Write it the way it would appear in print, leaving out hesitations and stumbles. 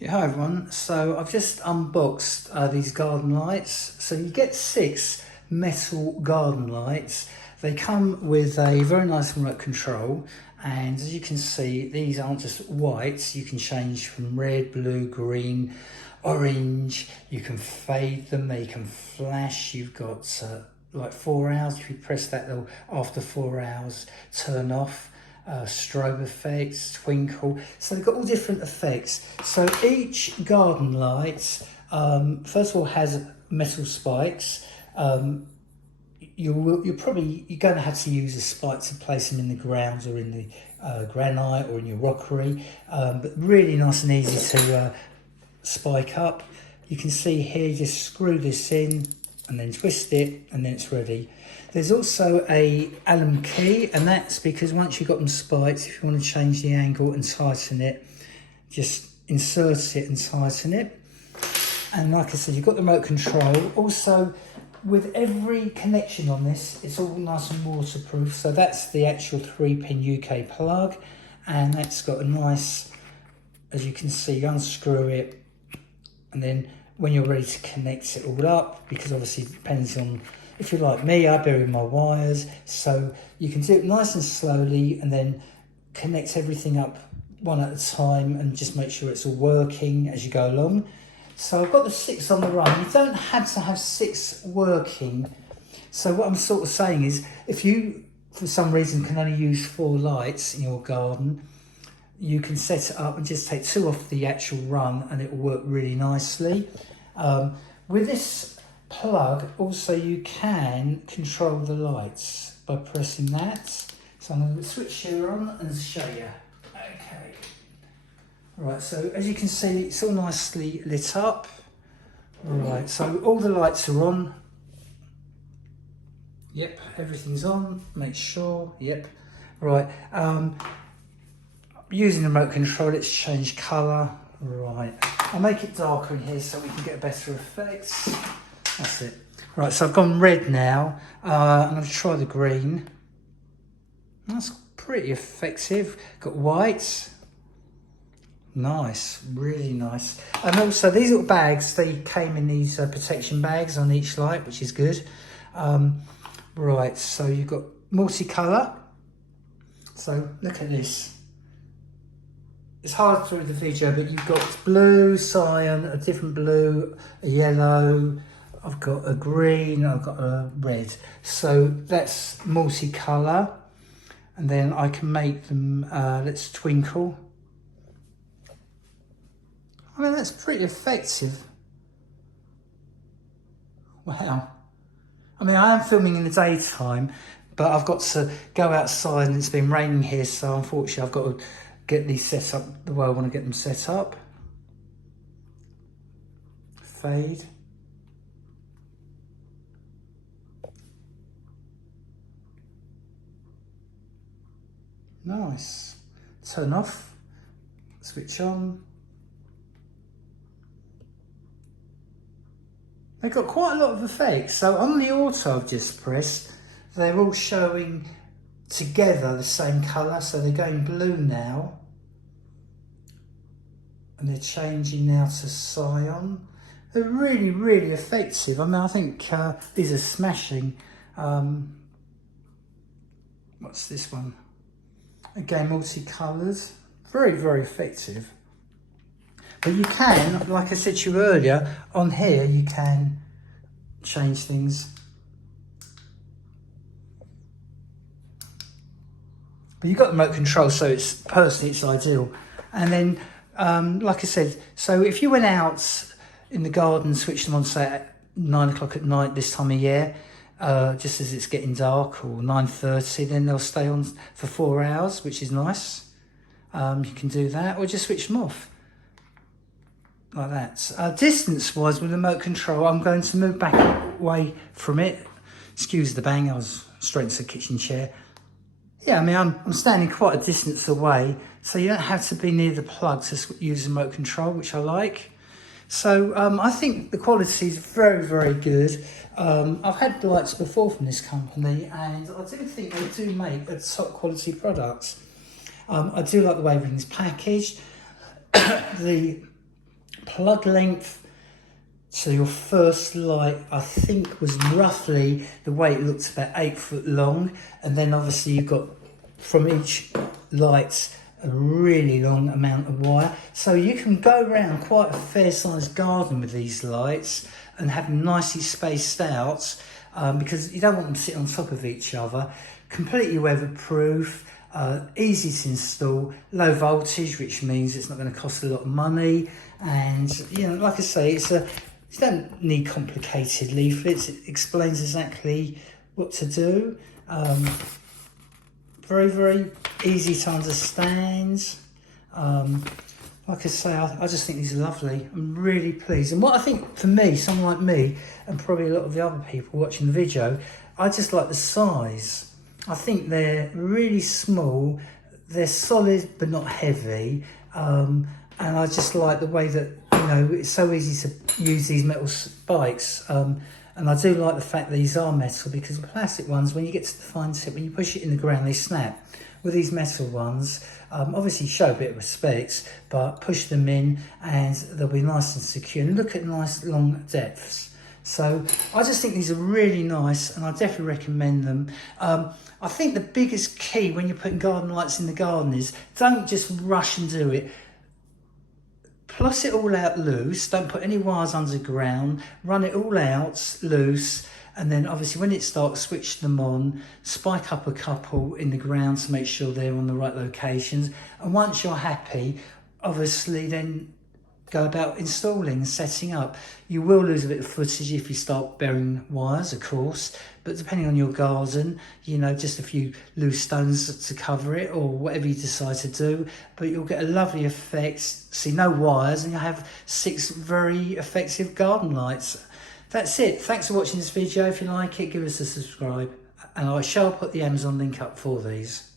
Yeah, hi everyone. So I've just unboxed these garden lights. So you get 6 metal garden lights. They come with a very nice remote control, and as you can see, these aren't just whites. You can change from red, blue, green, orange. You can fade them, they can flash. You've got like 4 hours. If you press that, they'll after 4 hours turn off. Strobe effects, twinkle, so they've got all different effects. So each garden light, first of all, has metal spikes. You're going to have to use a spike to place them in the ground or in the granite or in your rockery, but really nice and easy to spike up. You can see here, just screw this in and then twist it, and then it's ready. There's also a Allen key, and that's because once you've got them spiked, if you want to change the angle and tighten it, just insert it and tighten it. And like I said, you've got the remote control. Also, with every connection on this, it's all nice and waterproof. So that's the actual 3-pin UK plug, and that's got a nice, as you can see, you unscrew it, and then when you're ready to connect it all up, because obviously it depends on, if you're like me, I bury my wires, so you can do it nice and slowly and then connect everything up one at a time and just make sure it's all working as you go along. So I've got the 6 on the run. You don't have to have 6 working. So what I'm sort of saying is, if you, for some reason, can only use 4 lights in your garden, you can set it up and just take 2 off the actual run and it will work really nicely. With this plug, also you can control the lights by pressing that. So I'm going to switch here on and show you. Okay. Right, so as you can see, it's all nicely lit up. Right, so all the lights are on. Yep, everything's on. Make sure, yep. Right, using the remote control, let's change colour. Right, I'll make it darker in here so we can get a better effect. That's it. Right, so I've gone red now. I'm going to try the green. That's pretty effective. Got white. Nice, really nice. And also these little bags, they came in these protection bags on each light, which is good. Right, so you've got multicolour. So look at this. It's hard through the video, but you've got blue, cyan, a different blue, a yellow, I've got a green, I've got a red. So that's multicolour. And then I can make them, let's twinkle. I mean, that's pretty effective. Wow. I mean, I am filming in the daytime, but I've got to go outside and it's been raining here, so unfortunately I've got to get these set up the way I want to get them set up. Fade. Nice. Turn off. Switch on. They've got quite a lot of effects. So on the auto I've just pressed, they're all showing together the same colour. So they're going blue now. And they're changing now to cyan. They're really, really effective. I mean, I think these are smashing. What's this one? Again, multicolored. Very, very effective. But you can, like I said to you earlier, on here you can change things. But you've got the remote control, so it's personally it's ideal. And then, like I said, so if you went out in the garden, switch them on, say at 9 o'clock at night this time of year, just as it's getting dark, or 9:30, then they'll stay on for 4 hours, which is nice. You can do that, or just switch them off. Like that. Distance wise with the remote control, I'm going to move back away from it. Excuse the bang, I was straight into the kitchen chair. Yeah, I mean, I'm standing quite a distance away, so you don't have to be near the plug to use the remote control, which I like. So I think the quality is very, very good. I've had lights before from this company, and I do think they do make a top quality product. I do like the way everything's packaged. The plug length to your first light, I think, was roughly the way it looked, about 8 foot long. And then obviously you've got from each light a really long amount of wire. So you can go around quite a fair sized garden with these lights and have them nicely spaced out, because you don't want them to sit on top of each other. Completely weatherproof, easy to install, low voltage, which means it's not going to cost a lot of money. And you know, like I say, you don't need complicated leaflets. It explains exactly what to do. Very, very easy to understand. Like I say, I just think these are lovely. I'm really pleased. And what I think, for me, someone like me, and probably a lot of the other people watching the video, I just like the size. I think they're really small, they're solid but not heavy, and I just like the way that, you know, it's so easy to use these metal spikes. And I do like the fact that these are metal, because the plastic ones, when you get to the fine tip, when you push it in the ground, they snap. With these metal ones, obviously show a bit of respect, but push them in and they'll be nice and secure. And look at nice long depths. So I just think these are really nice, and I definitely recommend them. I think the biggest key when you're putting garden lights in the garden is don't just rush and do it. Plus it all out loose, don't put any wires underground, run it all out loose, and then obviously when it starts, switch them on, spike up a couple in the ground to make sure they're on the right locations. And once you're happy, obviously then go about installing and setting up. You will lose a bit of footage if you start burying wires, of course, but depending on your garden, you know, just a few loose stones to cover it, or whatever you decide to do, but you'll get a lovely effect. See, no wires, and you'll have 6 very effective garden lights. That's it. Thanks for watching this video. If you like it, give us a subscribe, and I shall put the Amazon link up for these.